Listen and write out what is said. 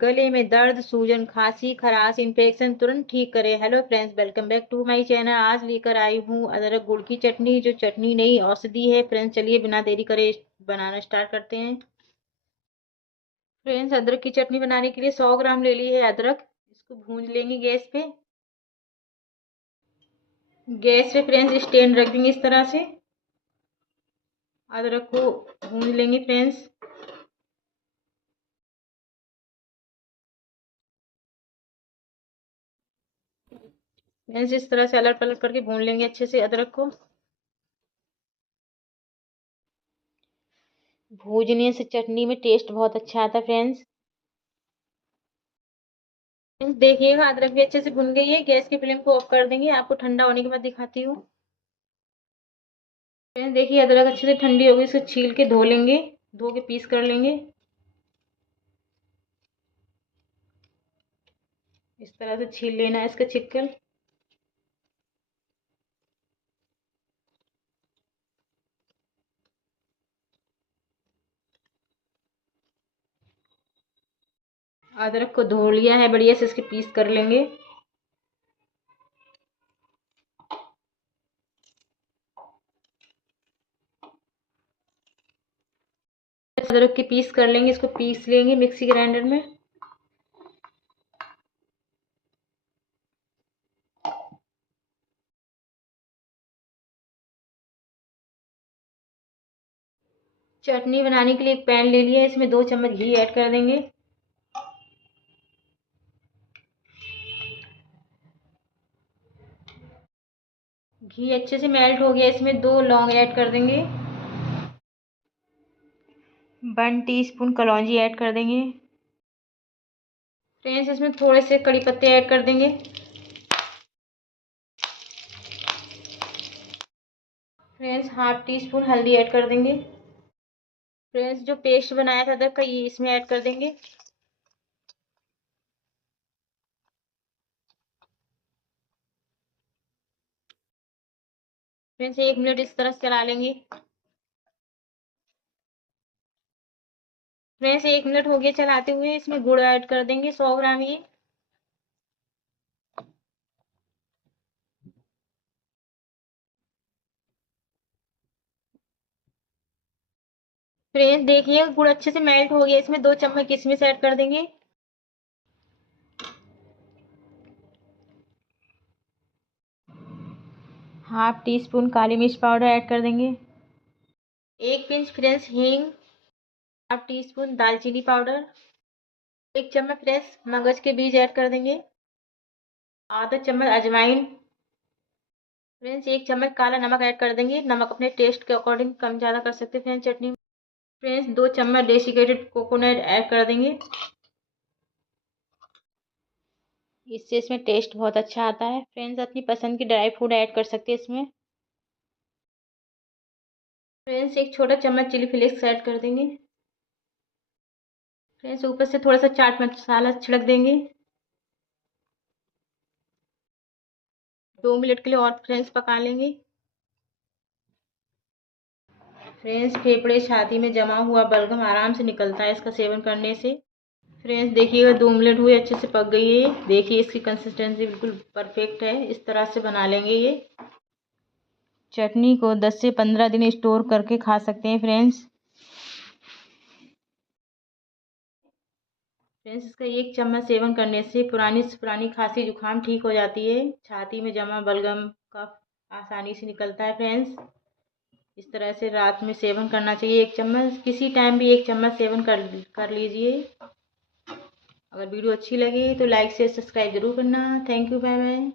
गले में दर्द, सूजन, खांसी, खराश, इन्फेक्शन तुरंत ठीक करे। Hello friends, welcome back to my channel. आज लेकर आई हूँ अदरक गुड़ की चटनी, जो चटनी नई औषधि है। फ्रेंड्स चलिए बिना देरी करे बनाना स्टार्ट करते हैं। फ्रेंड्स अदरक की चटनी बनाने के लिए 100 ग्राम ले ली है अदरक। इसको भूंज लेंगे गैस पे। गैस पे फ्रेंड्स स्टैंड रख देंगे इस तरह से। अदरक को भूंज लेंगे फ्रेंड्स। फ्रेंड्स इस तरह से अलट पलट करके भून लेंगे अच्छे से अदरक को। भूनने से चटनी में टेस्ट बहुत अच्छा आता है फ्रेंड्स। देखिएगा अदरक भी अच्छे से भुन गई है। गैस की फ्लेम को ऑफ कर देंगे। आपको ठंडा होने के बाद दिखाती हूँ। फ्रेंड्स देखिए अदरक अच्छे से ठंडी हो गई। इसको छील के धो लेंगे, धो के पीस कर लेंगे। इस तरह से छील लेना है इसका छिक्कल। अदरक को धो लिया है बढ़िया से, इसके पीस कर लेंगे। अदरक के पीस कर लेंगे, इसको पीस लेंगे मिक्सी ग्राइंडर में। चटनी बनाने के लिए एक पैन ले लिया है, इसमें 2 चम्मच घी ऐड कर देंगे। घी अच्छे से मेल्ट हो गया, इसमें 2 लौंग ऐड कर देंगे। 1 टीस्पून कलौंजी ऐड कर देंगे। फ्रेंड्स इसमें थोड़े से कड़ी पत्ते ऐड कर देंगे। फ्रेंड्स हाफ टी स्पून हल्दी ऐड कर देंगे। फ्रेंड्स जो पेस्ट बनाया था अदरक का, ये इसमें ऐड कर देंगे। फ्रेंड्स 1 मिनट इस तरह से चला लेंगे। फ्रेंड्स 1 मिनट हो गया चलाते हुए। इसमें गुड़ ऐड कर देंगे 100 ग्राम ये। फ्रेंड्स देखिए गुड़ अच्छे से मेल्ट हो गया, इसमें 2 चम्मच किशमिश ऐड कर देंगे। हाफ टी स्पून काली मिर्च पाउडर ऐड कर देंगे। 1 पिंच फ्रेंड्स हींग। हाफ टी स्पून दालचीनी पाउडर। 1 चम्मच फ्रेश मगज के बीज ऐड कर देंगे। आधा चम्मच अजवाइन। फ्रेंड्स 1 चम्मच काला नमक ऐड कर देंगे। नमक अपने टेस्ट के अकॉर्डिंग कम ज़्यादा कर सकते हैं फ्रेंड्स चटनी में। फ्रेंड्स 2 चम्मच डेसिकेटेड कोकोनट ऐड कर देंगे। इससे इसमें टेस्ट बहुत अच्छा आता है। फ्रेंड्स अपनी पसंद की ड्राई फ्रूट ऐड कर सकते हैं इसमें। फ्रेंड्स 1 छोटा चम्मच चिली फ्लेक्स ऐड कर देंगे। फ्रेंड्स ऊपर से थोड़ा सा चाट मसाला छिड़क देंगे। 2 मिनट के लिए और फ्रेंड्स पका लेंगे। फ्रेंड्स फेफड़े छाती में जमा हुआ बलगम आराम से निकलता है इसका सेवन करने से। फ्रेंड्स देखिएगा 2 मिनट हुए, अच्छे से पक गई है। देखिए इसकी कंसिस्टेंसी बिल्कुल परफेक्ट है। इस तरह से बना लेंगे ये चटनी को 10 से 15 दिन स्टोर करके खा सकते हैं फ्रेंड्स। फ्रेंड्स इसका 1 चम्मच सेवन करने से पुरानी खांसी जुकाम ठीक हो जाती है। छाती में जमा बलगम कफ आसानी से निकलता है फ्रेंड्स। इस तरह से रात में सेवन करना चाहिए। 1 चम्मच किसी टाइम भी 1 चम्मच सेवन कर लीजिए। अगर वीडियो अच्छी लगी तो लाइक शेयर सब्सक्राइब जरूर करना। Thank you, bye bye.